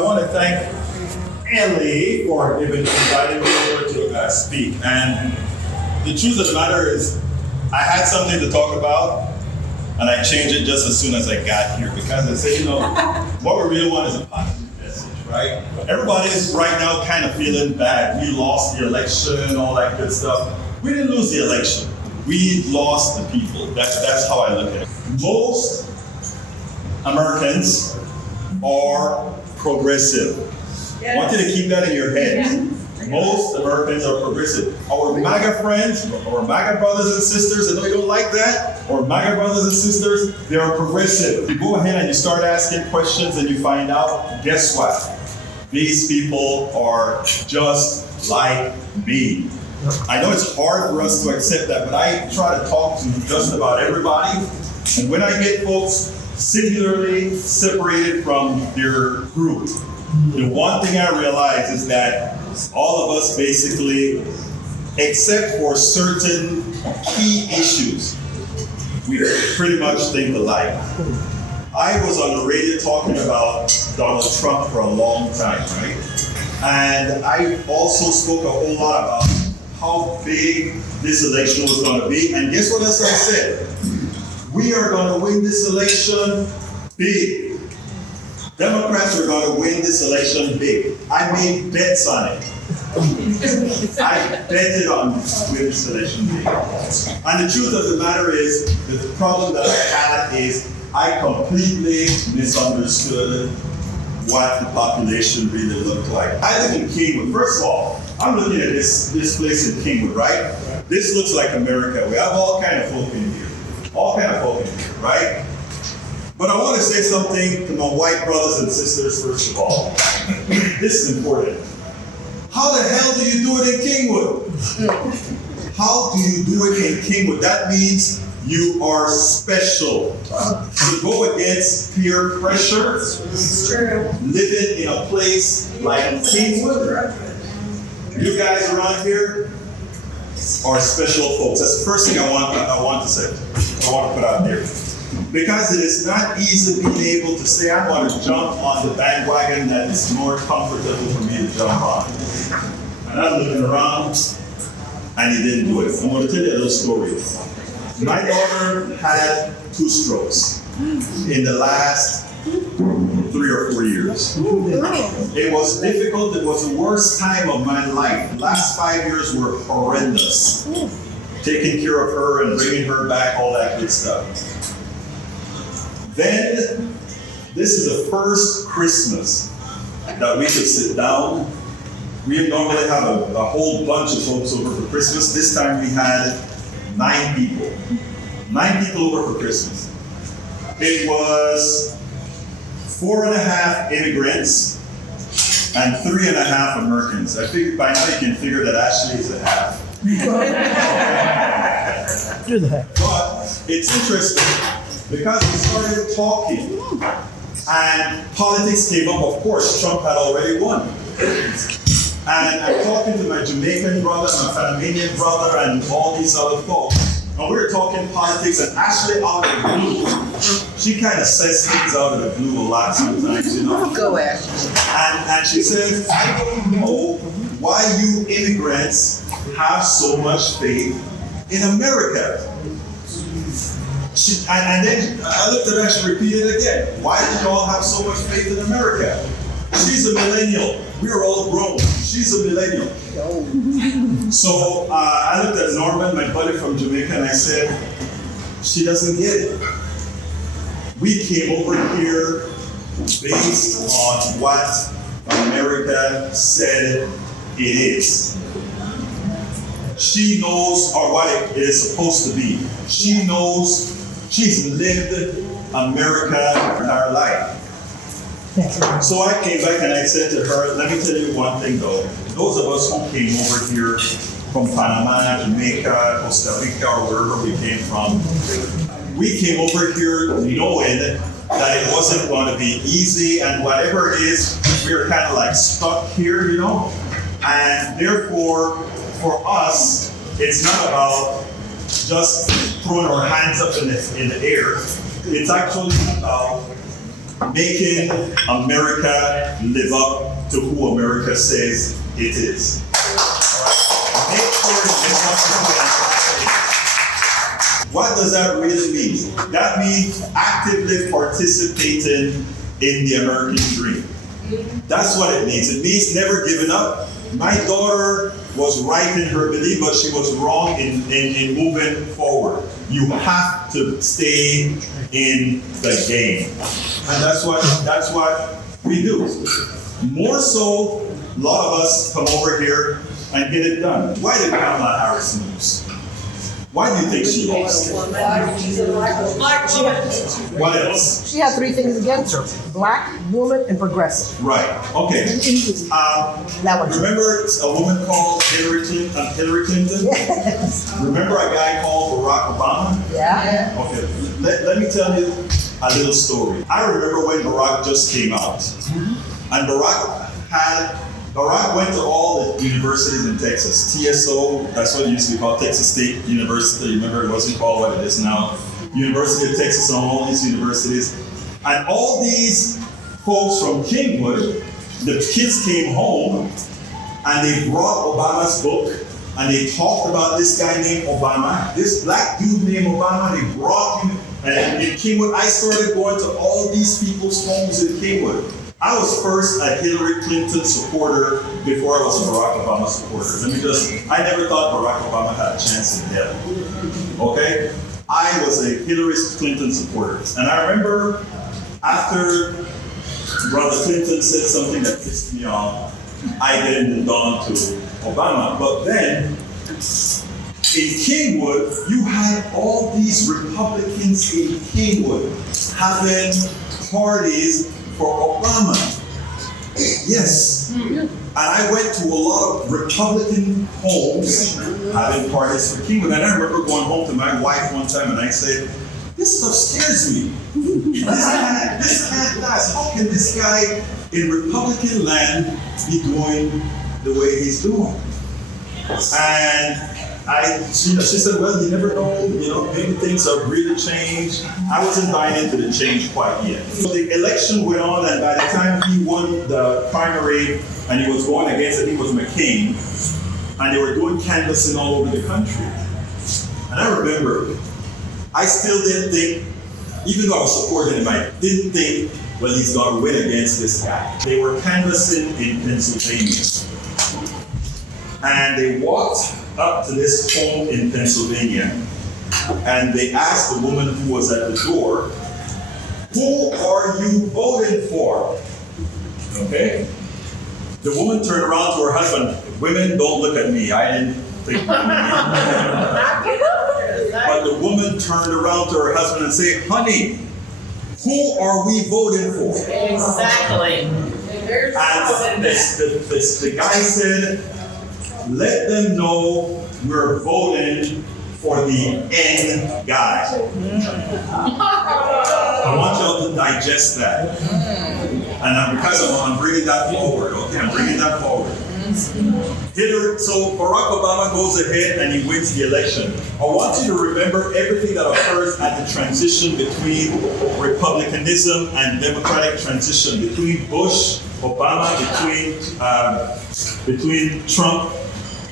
want to thank Ellie for inviting me over to speak. And the truth of the matter is, I had something to talk about, and I changed it just as soon as I got here, because I said, what we really want is a positive message, right? Everybody's right now kind of feeling bad. We lost the election and all that good stuff. We didn't lose the election. We lost the people. That's how I look at it. Most Americans are progressive. Yes. I want you to keep that in your head. Yeah. Most Americans are progressive. Our MAGA friends, our MAGA brothers and sisters, and they don't like that, our MAGA brothers and sisters, they are progressive. You go ahead and you start asking questions and you find out, guess what? These people are just like me. I know it's hard for us to accept that, but I try to talk to just about everybody. And when I get folks singularly separated from their group, the one thing I realize is that all of us basically, except for certain key issues, we pretty much think alike. I was on the radio talking about Donald Trump for a long time, right? And I also spoke a whole lot about how big this election was going to be. And guess what else I said? We are going to win this election big. Democrats are going to win this election big. I made bets on it. I betted on winning this election big. And the truth of the matter is, the problem that I had is I completely misunderstood what the population really looked like. I live in Kingwood. First of all, I'm looking at this place in Kingwood, right? This looks like America. We have all kind of folk in here. All kind of folk in here, right? But I want to say something to my white brothers and sisters, first of all. This is important. How the hell do you do it in Kingwood? How do you do it in Kingwood? That means you are special. To go against peer pressure, living in a place like Kingwood, you guys around here are special folks. That's the first thing I want to say. I want to put out there. Because it is not easy being able to say, I want to jump on the bandwagon that is more comfortable for me to jump on. And I'm looking around, and he didn't do it. I want to tell you a little story. My daughter had 2 strokes in the last 3 or 4 years. It was difficult. It was the worst time of my life. The last 5 years were horrendous. Taking care of her and bringing her back, all that good stuff. Then, this is the first Christmas that we could sit down. We normally have a whole bunch of folks over for Christmas. This time we had 9 people. 9 people over for Christmas. It was 4.5 immigrants and 3.5 Americans. I figured by now you can figure that Ashley is a half. You're the half. But it's interesting because we started talking and politics came up. Of course, Trump had already won. And I'm talking to my Jamaican brother, my Panamanian brother, and all these other folks. And we were talking politics, and Ashley out of the blue, she kind of says things out of the blue a lot sometimes, Go, Ashley. And she says, I don't know why you immigrants have so much faith in America. And then I looked at her and she repeated it again. Why do you all have so much faith in America? She's a millennial. We're all grown. She's a millennial. So I looked at Norman, my buddy from Jamaica, and I said, she doesn't get it. We came over here based on what America said it is. She knows, or what it is supposed to be. She knows. She's lived America her entire life. So I came back and I said to her, let me tell you one thing though. Those of us who came over here from Panama, Jamaica, Costa Rica, or wherever we came from, we came over here knowing that it wasn't going to be easy, and whatever it is, we were kind of like stuck here, And therefore, for us, it's not about just throwing our hands up in the air. It's actually about making America live up to who America says it is. Make sure it lives up to who America says. What does that really mean? That means actively participating in the American dream. That's what it means. It means never giving up. My daughter was right in her belief, but she was wrong in moving forward. You have to stay in the game. And that's what we do. More so, a lot of us come over here and get it done. Why did Kamala Harris lose? Why do you think she lost? What else? She had three things against her: black, woman, and progressive. Right. Okay. That one. Remember a woman called Hillary Clinton? Yes. Remember a guy called Barack Obama? Yeah. Okay. Let me tell you a little story. I remember when Barack just came out, and Barack went to all the universities in Texas. TSO, that's what it used to be called, Texas State University. Remember, it wasn't called what it is now. University of Texas and all these universities. And all these folks from Kingwood, the kids came home and they brought Obama's book and they talked about this guy named Obama, this black dude named Obama. They brought him, and in Kingwood, I started going to all these people's homes in Kingwood. I was first a Hillary Clinton supporter before I was a Barack Obama supporter. I never thought Barack Obama had a chance in hell. Okay? I was a Hillary Clinton supporter. And I remember after Brother Clinton said something that pissed me off, I get in the dawn to Obama. But then, in Kingwood, you had all these Republicans in Kingwood having parties for Obama. Yes. And I went to a lot of Republican homes having parties for Kingwood. And I remember going home to my wife one time and I said, this stuff scares me. This can't last. How can this guy in Republican land be doing the way he's doing? And she said, well, you never know, maybe things have really changed. I wasn't buying into the change quite yet. So the election went on, and by the time he won the primary and he was going against, I think it was McCain, and they were doing canvassing all over the country. And I remember, I still didn't think, even though I was supporting him, I didn't think, well, he's going to win against this guy. They were canvassing in Pennsylvania. And they walked up to this home in Pennsylvania, and they asked the woman who was at the door, who are you voting for? Okay? The woman turned around to her husband. Women, don't look at me. I didn't think. But the woman turned around to her husband and said, honey, who are we voting for? Exactly. And the guy said, let them know we're voting for the N guy. I want y'all to digest that. And because I'm bringing that forward, okay? I'm bringing that forward. So Barack Obama goes ahead and he wins the election. I want you to remember everything that occurs at the transition between Republicanism and Democratic transition, between Bush, Obama, between Trump,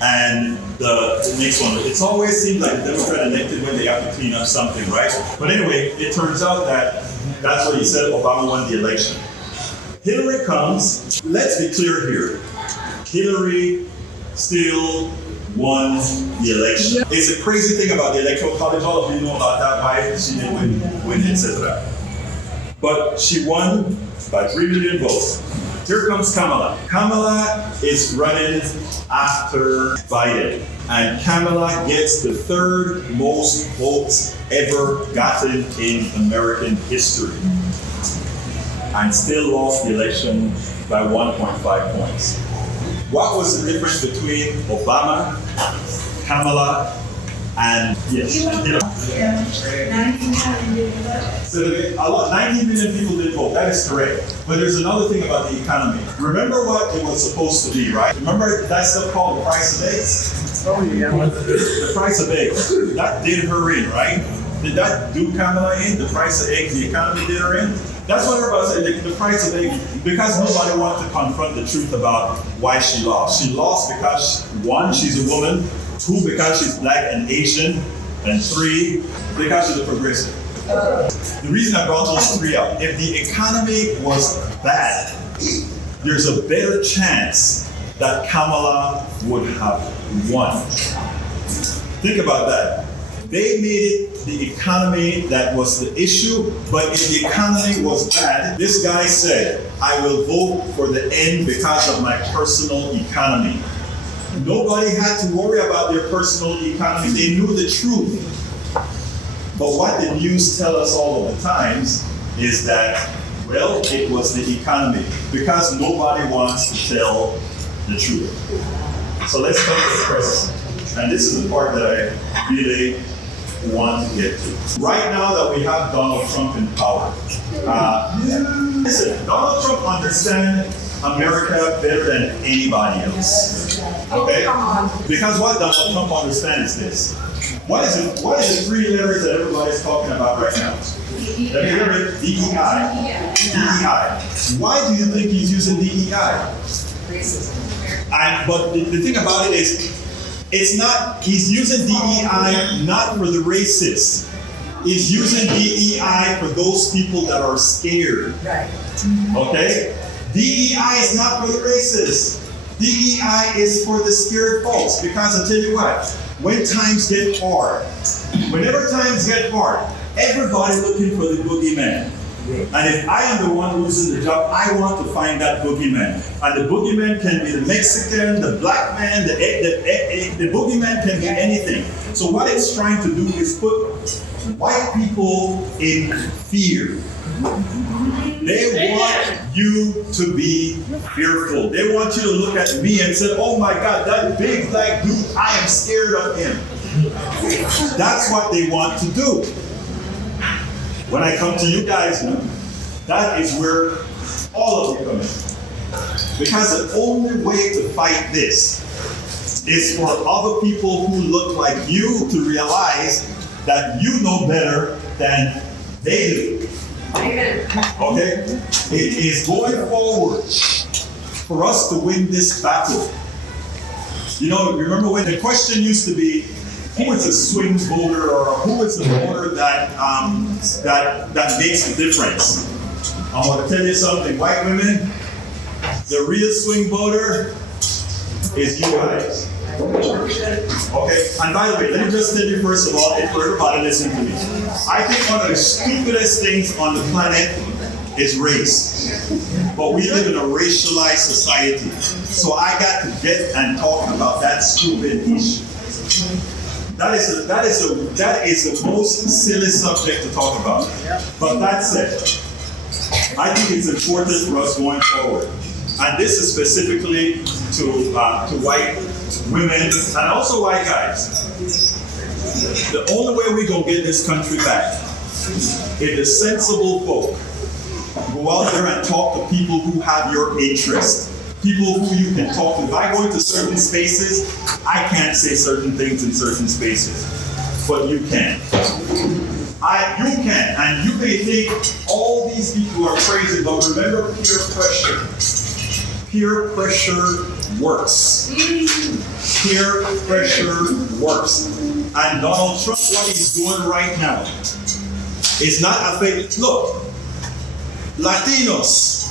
and the next one. It's always seemed like the Democrat elected when they have to clean up something, right? But anyway, it turns out that that's what he said, Obama won the election. Hillary comes. Let's be clear here. Hillary still won the election. It's a crazy thing about the Electoral College. All of you know about that, why she didn't win, etc. But she won by 3 million votes. Here comes Kamala. Kamala is running after Biden. And Kamala gets the third most votes ever gotten in American history. And still lost the election by 1.5 points. What was the difference between Obama, Kamala, and Hillary? So 19 million people did vote. That is correct. But there's another thing about the economy. Remember what it was supposed to be, right? Remember that stuff called the price of eggs? Oh, yeah. The price of eggs. That did her in, right? Did that do Kamala in? The price of eggs, the economy did her in? That's what everybody said, the price of egg, because nobody wanted to confront the truth about why she lost. She lost because, one, she's a woman, two, because she's black and Asian, and three, because she's a progressive. The reason I brought those three up, if the economy was bad, there's a better chance that Kamala would have won. Think about that. They made it the economy that was the issue, but if the economy was bad, this guy said, I will vote for the end because of my personal economy. Nobody had to worry about their personal economy. They knew the truth. But what the news tell us all of the times is that, well, it was the economy, because nobody wants to tell the truth. So let's come to the present. And this is the part that I really want to get to. Right now that we have Donald Trump in power, listen, Donald Trump understands America better than anybody else. Okay? Because what Donald Trump understands is this. What is the three letters that everybody's talking about right now? The letter DEI. DEI. Why do you think he's using DEI? Racism. But the thing about it is, it's not, he's using DEI not for the racists. He's using DEI for those people that are scared. Right. Okay? DEI is not for the racists. DEI is for the scared folks. Because I'll tell you what, when times get hard, whenever times get hard, everybody looking for the boogeyman. And if I am the one losing the job, I want to find that boogeyman. And the boogeyman can be the Mexican, the black man, the boogeyman can be anything. So what it's trying to do is put white people in fear. They want you to be fearful. They want you to look at me and say, oh my God, that big black dude, I am scared of him. That's what they want to do. When I come to you guys now, that is where all of you come in. Because the only way to fight this is for other people who look like you to realize that you know better than they do. Okay? It is going forward for us to win this battle. You know, remember when the question used to be, who is a swing voter, or who is the voter that makes the difference? I want to tell you something, white women, the real swing voter is you guys. Okay, and by the way, let me just tell you first of all, and for everybody listening to me, I think one of the stupidest things on the planet is race. But we live in a racialized society. So I got to get and talk about that stupid issue. That is the most silly subject to talk about. But that said, I think it's important for us going forward. And this is specifically to white women and also white guys. The only way we're going to get this country back is the sensible folk go out there and talk to people who have your interest. People who you can talk to. If I go into certain spaces, I can't say certain things in certain spaces, but you can. You can, and you may think all these people are crazy, but remember peer pressure. Peer pressure works. Peer pressure works. And Donald Trump, what he's doing right now is not affecting. Look, Latinos.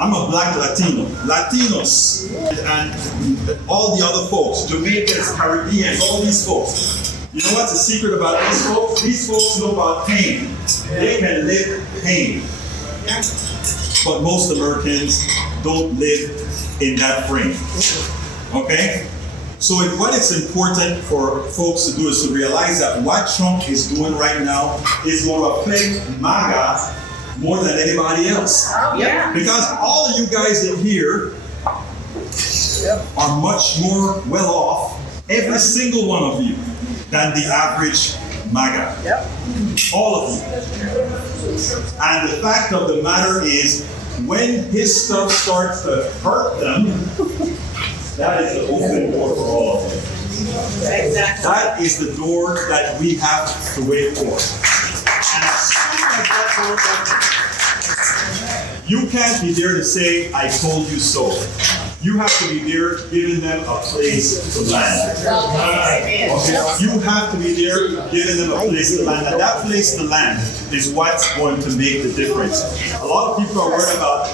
I'm a black Latino. Latinos and all the other folks, Jamaicans, Caribbeans, all these folks. You know what's the secret about these folks? These folks know about pain. They can live pain. But most Americans don't live in that frame. Okay? So what it's important for folks to do is to realize that what Trump is doing right now is going to affect MAGA more than anybody else. Yeah. Because all of you guys in here are much more well off, every single one of you, than the average MAGA. All of you. And the fact of the matter is, when his stuff starts to hurt them, that is the open door for all of them. Exactly. That is the door that we have to wait for. And as soon as that door opens, You can't be there to say, I told you so. You have to be there giving them a place to land. Okay? You have to be there giving them a place to land. And that place to land is what's going to make the difference. A lot of people are worried about,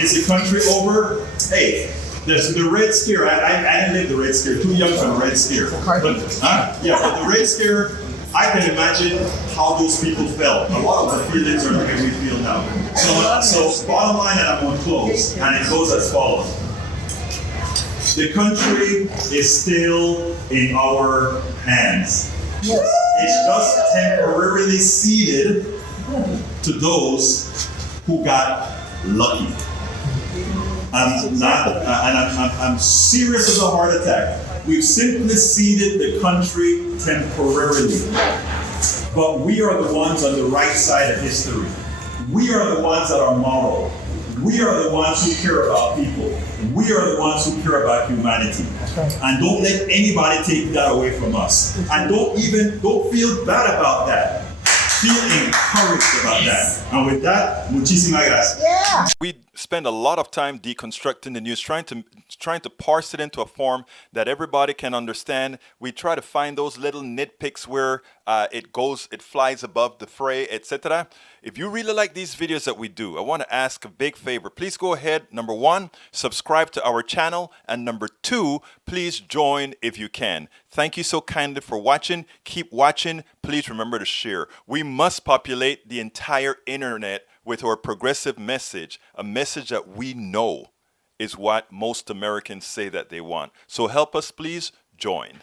is the country over? Hey, there's the Red Scare. I didn't live the Red Scare. Too young for the Red Scare. But the Red Scare, I can imagine how those people felt. A lot of the feelings are the way we feel now. So bottom line, and I'm going to close, and it goes as follows. The country is still in our hands. It's just temporarily ceded to those who got lucky. I'm serious as a heart attack. We've simply ceded the country temporarily. But we are the ones on the right side of history. We are the ones that are moral. We are the ones who care about people. We are the ones who care about humanity. And don't let anybody take that away from us. And don't feel bad about that. Feel encouraged about that. And with that, muchísimas gracias. Yeah. We spend a lot of time deconstructing the news, trying to parse it into a form that everybody can understand. We try to find those little nitpicks where it flies above the fray, etc. If you really like these videos that we do, I want to ask a big favor. Please go ahead, number 1, subscribe to our channel, and number 2, please join if you can. Thank you so kindly for watching. Keep watching. Please remember to share. We must populate the entire internet with our progressive message, a message that we know is what most Americans say that they want. So help us, please join.